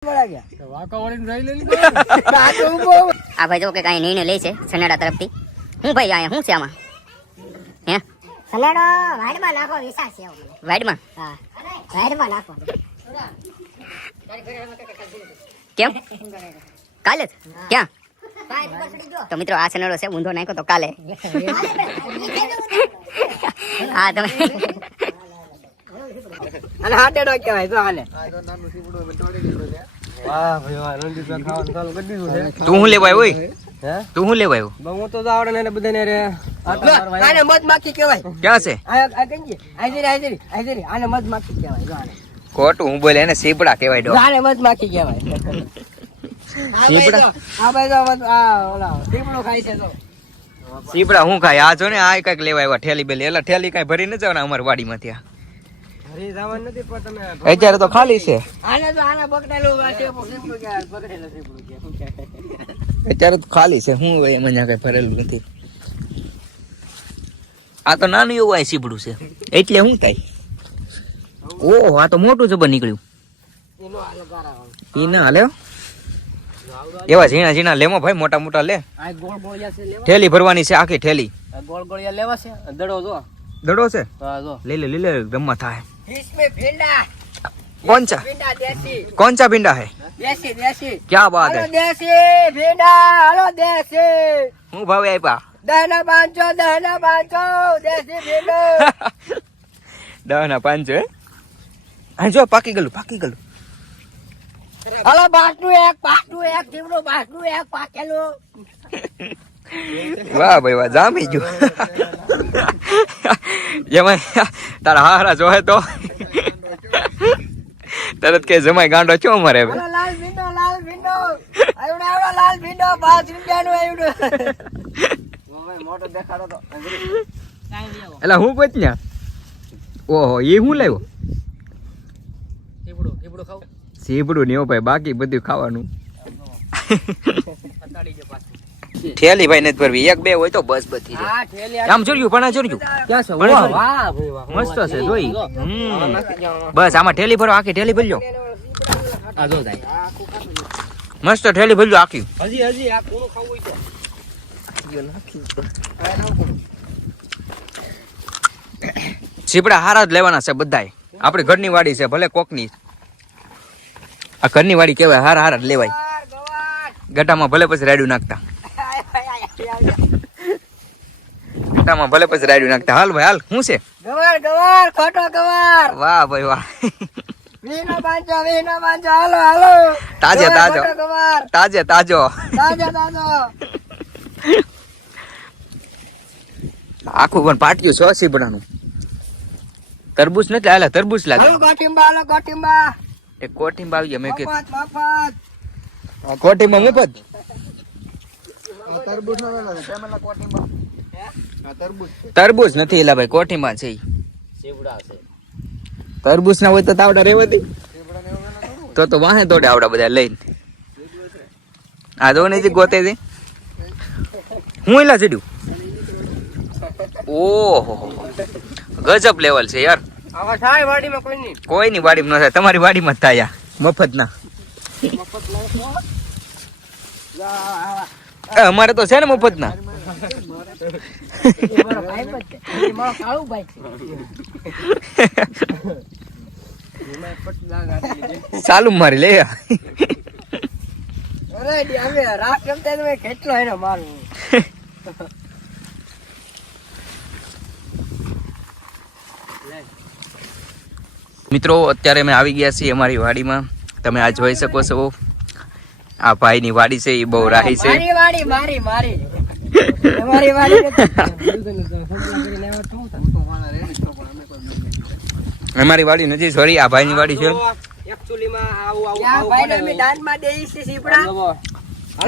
આ ભાઈ જો કે કઈ નિર્ણય લે છે સનેડા તરફથી. હું ભાઈ આયા શું છે આમાં? હે સનેડો વાડમાં નાખો વિચાર છે. વાડમાં? હા વાડમાં નાખો. કેમ કાલે જ? ક્યાં? ભાઈ પકડી જો. તો મિત્રો આ સનેડો છે ઊંધો નાખ્યો તો કાલે. હા તમે અને હાટેડો કહેવાય તો આને. વાહ ભાઈ વાહ, રણજીત ખાવાનું ચાલુ કરી દીધું છે. તું શું લેવા આવ્યો? હે તું શું લેવા આવ્યો? બહુ તો આવડે ને બધાને રે. આને મધમાખી કહેવાય. ક્યાં છે આ કઈ હાજરી આને મધમાખી કહેવાય. જો આને ખોટું હું બોલે એને સીપડા કહેવાય. ડો આને મધમાખી કહેવાય. સીપડા? આ ભાઈ તો આ ઓલા સીપડો ખાય છે તો. સીપડા હું ખાય? આ જો ને આ કઈક લેવા આવ્યા ઠેલી બેલી. એટલે ઠેલી કઈ ભરી ન જાવ ને અમારી વાડીમાં ત્યાં. હરી જવાનું નથી પણ તમે અત્યારે તો ખાલી છે. આને તો આને પકડેલું સીપડું કહેવાય. પકડેલું સીપડું કહેવાય. અત્યારે તો ખાલી છે. હું હોય એમાં કઈ ભરેલું નથી. આ તો નાનું એવું આ સીપડું છે એટલે શું થાય? ઓહો આ તો મોટું જબર નીકળ્યું. એનો આલો ગારા ઈ ના હાલે હો. એવા ઝીણા ઝીણા લેમો ભાઈ, મોટા મોટા લે. આ ગોળ ગોળિયા છે લેવા. ઠેલી ભરવાની છે આખી ઠેલી. આ ગોળ ગોળિયા લેવા છે. દડો જો. દડો છે? હા જો. લે લે ગમ્મા થાય. इसमें भींडा કોણચા भींडा देसी કોણચા ભીંડા હે? देसी ક્યાં વાત हेलो હે? देसी भींडा हेलो देसी હું ભાવે આપ્યા? दहना पांचो देसी भींडो 10 ના 5 હે? આ જો પાકી ગયું. हेलो बासनु एक जीवनो बासनु एक पाकेलो વાહ ભાઈ વાહ, જામી ગયું. એમાં તારા હારા જોહે તો તરત કે જમાઈ ગાંડો ચો મરે. हेलो लाल भींडो आवड़ो लाल भींडो 5 રૂપિયા નું આવડો ભાઈ મોટો દેખાડો તો એટલે હું કોચ ને. ઓહો એ હું લાવ્યો? ટીબડો ખાવ સીપડું ને ભાઈ, બાકી બધું ખાવાનું. પતાડી દે પાછું. ઠેલી ભાઈ નથી ભરવી, એક બે હોય તો બસ બધી છે. આ ઠેલી આમ જોડ્યું પણ આ જોડ્યું ક્યાં છે? વાહ, વાહ ભાઈ વાહ, મસ્ત છે જોઈ. આમાં નાખી જાવ. બસ આમાં ઠેલી ભરો, આખી ઠેલી ભરજો. આ જો જાય આખું ખાતું મસ્ત ઠેલી ભરજો આખી. હજી આ કોનું ખાવું હોય તો આ નામ કોનું સીપડા હારા જ લેવાના છે બધાય. આપણી ઘરની વાડી છે, ભલે કોકની. આ ઘરની વાડી કહેવાય, હારા જ લેવાય. ગટામાં ભલે પછી રાડ્યું નાખતા. ગટામાં ભલે પછી રાડ્યું નાખતા. હાલ ભાઈ હાલ, શું છે? ગવાર ખોટો ગવાર વાહ ભાઈ વાહ, વીનો પાંચો હાલો તાજો તાજો ખોટો ગવાર તાજો તાજો. તાજો આખું પણ પાટિયું છે સીપડાનું. તરબૂચ નથી હાલે, તરબૂચ લાગે. હાલો ગોઠિંબા એક કોઠીમાં આવી ગયા. મેં કીધું મફત કોઠીમાં મફત. તરબૂચ નથી એલા ભાઈ, કોઠીમાં છે. તરબૂચ ના હોય તો તાવડા રેવા દે. તો વાહે તોડે આવડા બધા લઈને. આ જો નહીં ગોતે છે. હું એલા ચડ્યું. ઓહો ગજબ લેવલ છે યાર. આવા થાય વાડીમાં કોઈ નહીં. કોઈની વાડીમાં ન થાય, તમારી વાડીમાં જ થાય. મફત ના અમારે તો છે ને મફત ના. ચાલુ મારી લે. કેટલો એનો મારું મિત્રો અત્યારે અમે આવી ગયા છીએ અમારી વાડીમાં. તમે આ જોઈ શકો છો. આ ભાઈ ની વાડી છે, એ બહુ રાહી છે. મારી વાડી અમારી વાડી નથી, સોરી આ ભાઈ ની વાડી છે.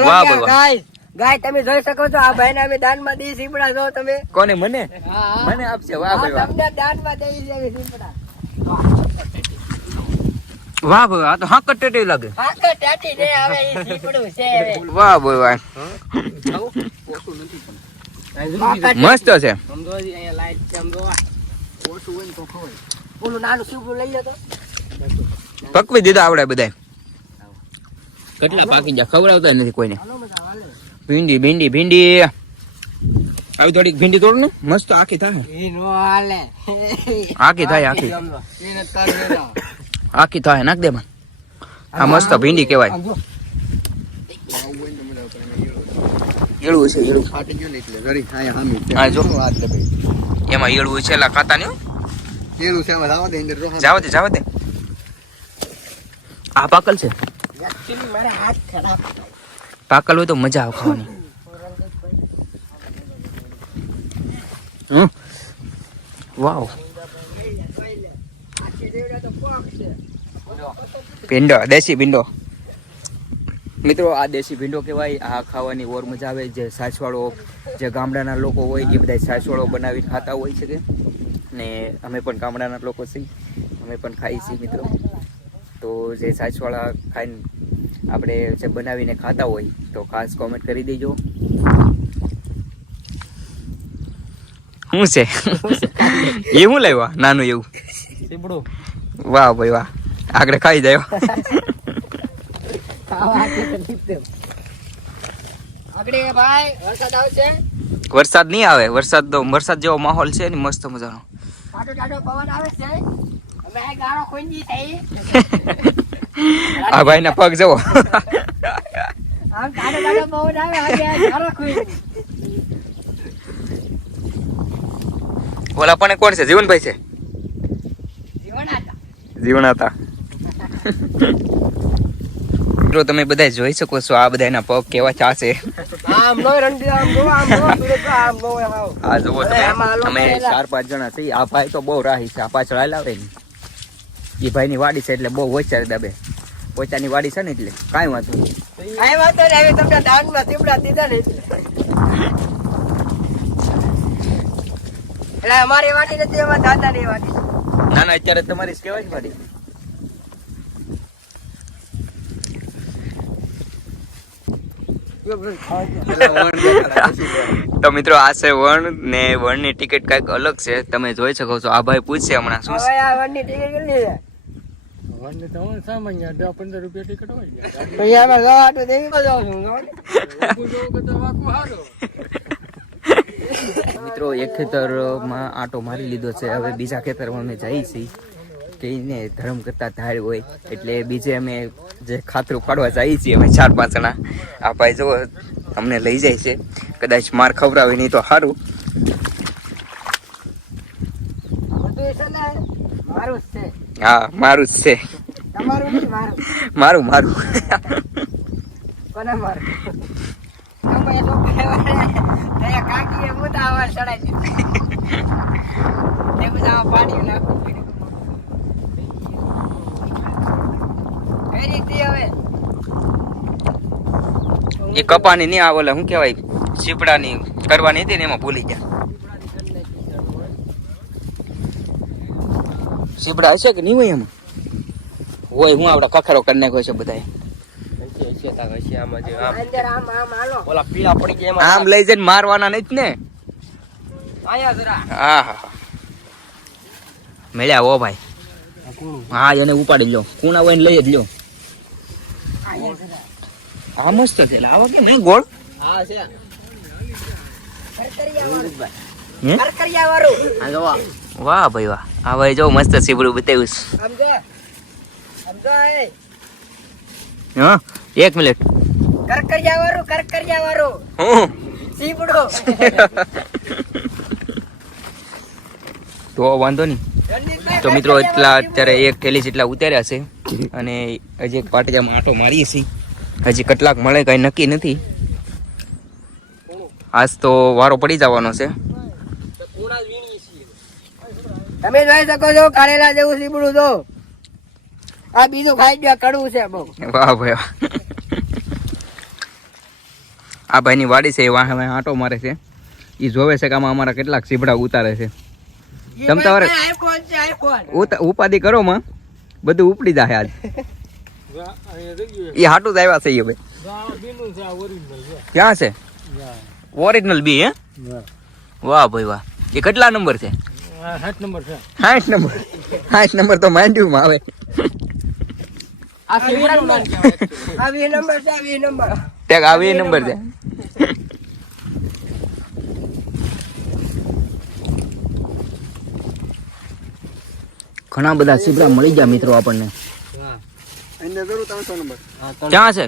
વાહ ભાઈ વાહ. ગાય તમે જોઈ શકો છો. આ ભાઈ ને અમે દાન માં દઈ સીપડા જો તમે. કોને? મને મને આપશે. વાહ ભાઈ વાહ. તમને દાન માં દઈ છે સીપડા. વાહ ભાઈ, આ તો હાકટ ટેટી લાગે. હાકર ટાટી ને હવે ઈ સીપડું છે હવે. વાહ ભાઈ વાહ, મસ્ત છે. સમજો અહીંયા લાઈટ છે સમજો. ઓછું હોય ને તો ખવાય. ઓલું નાનું સીપડું લઈ લે તો પકવી દીધા આવડે બધાય. કેટલા પાકી ગયા ખવડાવતા નથી કોઈને. ભીંડી ભીંડી ભીંડી આવી થોડીક ભીંડી તોડ ને મસ્ત આખી થાય. ઈ નો હાલે. આખી થાય આખી ઈને તાર લેલા. આખી થાય નાખ દે માં. આ મસ્ત ભીંડી કહેવાય. એળું છે એળું. ફાટી ગયું ને એટલે ઘરી આયા હામી. હા જો વાત લે ભાઈ. એમાં એળું છે લા ખાતા ને કેરું છે આવા દે અંદર રોહા. જાવ દે આ પાકલ છે. એક્ચ્યુઅલી મારે હાથ ખરાબ. પાકલ હોય તો મજા આવે ખાવાની. વાવ ભીંડો દેશી ભીંડો મિત્રો આ દેશી ભીંડો કહેવાય. આ ખાવાની ઓર મજા આવે. જે સાસવાળો જે ગામડાના લોકો હોય એ બધા સાસવાળો બનાવીને ખાતા હોય છે કે ને અમે પણ ગામડાના લોકો છીએ, અમે પણ ખાઈએ છીએ મિત્રો. તો જે સાસવાળા ખાઈને આપણે જે બનાવીને ખાતા હોય તો ખાસ કોમેન્ટ કરી દેજો. શું છે એ હું લાવ્યા નાનું એવું સીબડો. વાહ ભાઈ વાહ આગળ ખાઈ જાય. આવા કે દીપતે. આગળ ભાઈ વરસાદ આવશે. વરસાદ નહીં આવે. વરસાદ જેવો માહોલ છે ને મસ્ત મજાનો. ટાટો પવન આવે છે. અમે આ ગાળો ખોંજી થઈ. આ ભાઈ ના પગ જવો. આમ ટાટો પવન આવે આજે આ ગાળો ખોંજી. ઓલા પણ કોણ છે? જીવનભાઈ છે. જીવન હતા. મિત્રો તમે બધા જોઈ શકો છો આ બધાના પગ કેવા ચા છે. આમ નો રંડી આમ જો સુરત આમ નો આવ. આ જુઓ તમે અમે 4-5 જણા છીએ. આ ભાઈ તો બહુ રાહી છે. આ પાછળ હાલાવે ને એ ભાઈની વાડી છે એટલે બહુ હોશિયાર દબે. પોતાની વાડી છે ને એટલે કાંઈ વાંધો નહીં. કાંઈ વાંધો નહીં. હવે તમને દાનમાં તીબડા દીધા ને એટલે અમારી વાડી નથી, એમાં દાદાની વાડી. ના ના અત્યારે તમારી જ કહેવાય છે વાડી. તો મિત્રો આ છે વણ ને વણની ટિકિટ કઈક અલગ છે. તમે જોઈ શકો છો. આ ભાઈ પૂછશે હમણાં શું હવે આ વનની ટિકિટ કેટલી છે? વનની તો સામાન્ય 10-15 રૂપિયા ટિકિટ હોય ને. પછી અમે ગવાટું દેવી જાઉં છું. મિત્રો એક ખેતરમાં આટો મારી લીધો છે. હવે બીજા ખેતરમાં અમે જઈએ છીએ કે એને ધર્મ કરતા ધાર હોય એટલે બીજે અમે જે ખાતરું પાડવા જઈએ છીએ અમે 4-5 જણા. આ ભાઈ જો અમને લઈ જાય છે. કદાચ માર ખવડાવે નહીં તો સારું. બધું છે ને મારું જ છે. હા મારું જ છે. તમારું નહીં, મારું. મારું કોને મારું? અમે તો કહેવાય કાકીએ મોટા આવા ચડાઈ દીધું. એ બધા પાણી નાખું. કઈ રીતે હવે એ કપાની નહીં આ ઓલા શું કહેવાય ચીપડાની કરવાની હતી ને એમાં ભૂલી ગયા. ચીપડા હશે કે નહીં હોય એમાં? હોય હું આપડા કખરો કરી નાખ્યો છે બધા. અંદર આમ હાલો. ઓલા પીળા પડી ગયા એમાં આમ લઈ જઈને મારવાના નથી ને. આયા જરા. હા હા મળ્યા ઓ ભાઈ. હા એને ઉપાડી લ્યો. કુણા હોય ને લઈ જ લ્યો. આ મસ્ત છે. આવા કેમ હે ગોળ? હા છે. હે? કરકરિયા વાળું. આ જોવા. વાહ ભાઈ વાહ. આ ભાઈ જો મસ્ત સીબડું બતાવ્યું છે. સમજો સમજો એ હા 1 મિનિટ. કરકરિયા વાળું હું સીપડો. તો વાંધો નહીં. તો મિત્રો એટલા અત્યારે 1 થેલી જેટલા ઉતાર્યા છે અને હજી એક પાટિયામાં આંટો મારીએ છીએ. હજી કેટલાક મળે કઈ નક્કી નથી. આજ તો વારો પડી જવાનો છે. તમે જોઈ શકો છો કારેલા જેવું સીપડું તો. આ બીજું ખાઈ ગયો કડવું છે બહુ. વાહ ભાઈ વાહ. આ ભાઈની વાડી છે એ વાહ આંટો મારે છે. એ જોવે છે કે આમાં અમારા કેટલાક સીબડા ઉતારે છે. તમ તમારે આઈફોન છે આઈફોન. ઉપાધિ કરો માં બધું ઉપડી જાય આજ. એ હાટું જ આવ્યા છે એ ભાઈ. ક્યાં છે ઓરિજિનલ બી? હે વાહ ભાઈ વાહ. એ કેટલા નંબર છે? 60 નંબર છે. 60 નંબર. 60 નંબર તો માંડ્યું માં આવે. આ સીવડાનું નામ કહેવાય. આ 20 નંબર છે, 20 નંબર. ત્યાં આવી નંબર છે. ઘણા બધા સીબડા મળી ગયા મિત્રો આપણને. ક્યાં છે?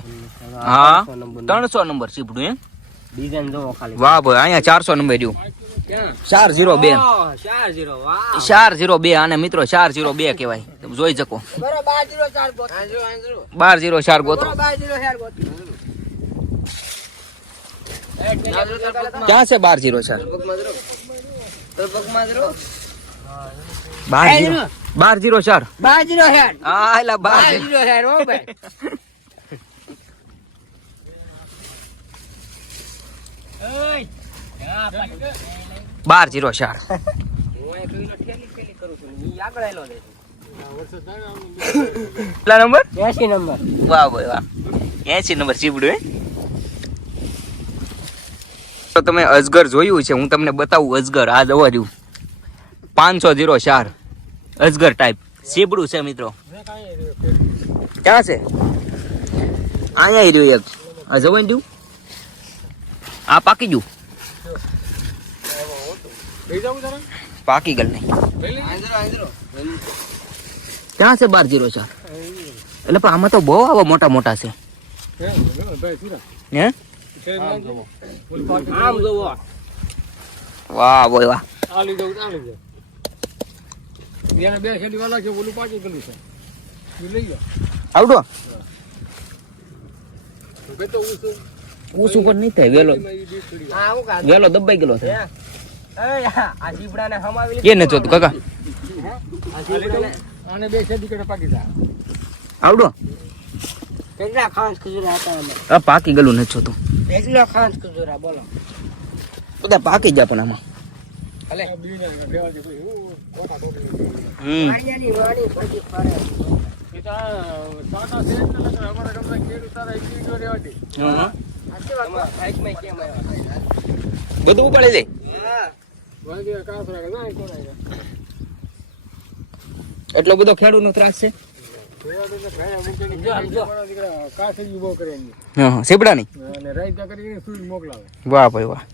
હા 300 નંબર સીબડું એમ. ડિઝાઇન જોવો ખાલી. વાહ ભાઈ અહીંયા 400 નંબર રહ્યું. 402 4-0 વાહ. 402 આને મિત્રો 402 કહેવાય. તમે જોઈ શકો. બરાબર 12-04 ગોતો. 1204 ગોતો. બરાબર 12-04 ગોતો. ક્યાં છે 1204? તો પગમાં જરો. 1204. 12-04. હા એલા 12. 12-04 હો ભાઈ. 1204. કેટલા નંબર? 80 નંબર. વાહ ભાઈ વાહ. 80 નંબર સીબડું હે. તો તમે અજગર જોયું છે, હું તમને બતાવું અજગર. આ જોવા જેવું 504 અજગર ટાઈપ સીબડું છે મિત્રો. ક્યાં છે? અહીંયા રહ્યું એક. આ જવાન રહ્યું. આ પાકી ગયું. પાકી ગયેલ નહીં. ક્યાં છે 1204? એટલે પણ આમાં તો બહુ આવા મોટા મોટા છે. હે આમ જોવો. વાહ બોય વાહ. આવડો ઊંચું પણ નહીં થાય. વેલો હા હું કા. વેલો દબાઈ ગયેલો છે. એ આ જીબડાને હમાવી એ નથી જોતું કાકા. આ જીબડાને આને 2 સેદી કરે પાકી જાય. આવડો કેટલા ખાંચ ખજૂરા હતા એમાં. આ પાકી ગયેલું નથી જોતું. કેટલા ખાંચ ખજૂરા બોલો. બધા પાકી જાય પણ આમાં. ભલે હમ આયાની વાણી બધી ફરે. આથી વાત હાઈકમાં કેમ આવ્યા. બધું ઉપાડી દે. હા. એટલો બધો ખેડૂતનો ત્રાસ છે. હા સીબડા નહીં. વાહ ભાઈ વાહ.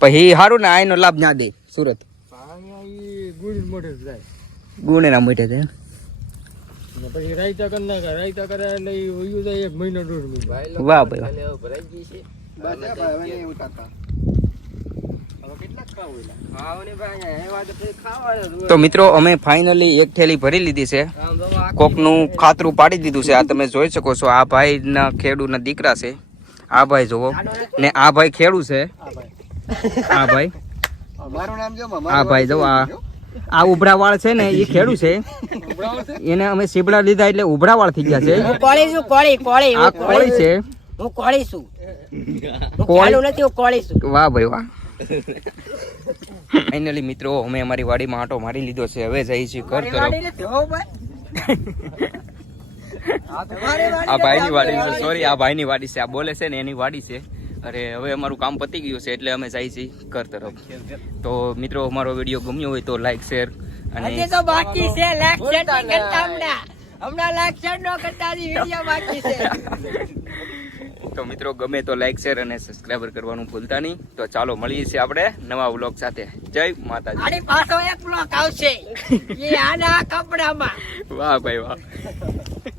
પછી સારું ને આનો લાભ ના દે સુરત. ગુણે ના મોટે છે. પછી રાયતા કરી નાખે. રાયતા કરે એટલે ઈ વયું જાય 1 મહિનો 1.5 મહિનો. વાહ ભાઈ વાહ. ભરાઈ ગઈ છે. તો મિત્રો અમે ફાઇનલી એક થેલી ભરી લીધી છે. કોકનું ખાતરું પાડી દીધું છે. આ તમે જોઈ શકો છો. આ ભાઈના ખેડૂતના દીકરા છે. આ ભાઈ જોવો ને આ ભાઈ ખેડૂત છે. આ ભાઈ મારું નામ જો આ ભાઈ જો આ ઉભરા વાળ છે ને એ ખેડૂત છે. એને અમે સીબડા લીધા એટલે ઉભરા વાળ થઈ ગયા છે. હું કોળી છું. કોળી આ કોળી છે. હું કોળી છું. હું કોળું નથી, હું કોળી છું. વાહ ભાઈ વાહ. ફાઇનલી મિત્રો અમે અમારી વાડીમાં આંટો મારી લીધો છે. હવે જઈએ છીએ ઘર તરફ. આ ભાઈની વાડી છે. સોરી આ ભાઈની વાડી છે. આ બોલે છે ને એની વાડી છે. અરે હવે અમારું કામ પતી ગયું છે એટલે અમે જઈએ છીએ ઘર તરફ. તો મિત્રો અમારો વિડીયો ગમ્યો હોય તો લાઈક શેર અને હજી તો બાકી છે. લાઈક શેર નહીં કરતા હમણાં લાઈક શેર ન કરતા હજી વિડીયો બાકી છે. તો મિત્રો ગમે તો લાઈક શેર અને સબસ્ક્રાઇબર કરવાનું ભૂલતા નહીં. તો ચાલો મળીએ છીએ આપણે નવા વ્લોગ સાથે. જય માતાજી. આની પાછો એક બ્લોક આવશે. એ આના કપડામાં. વાહ ભાઈ વાહ.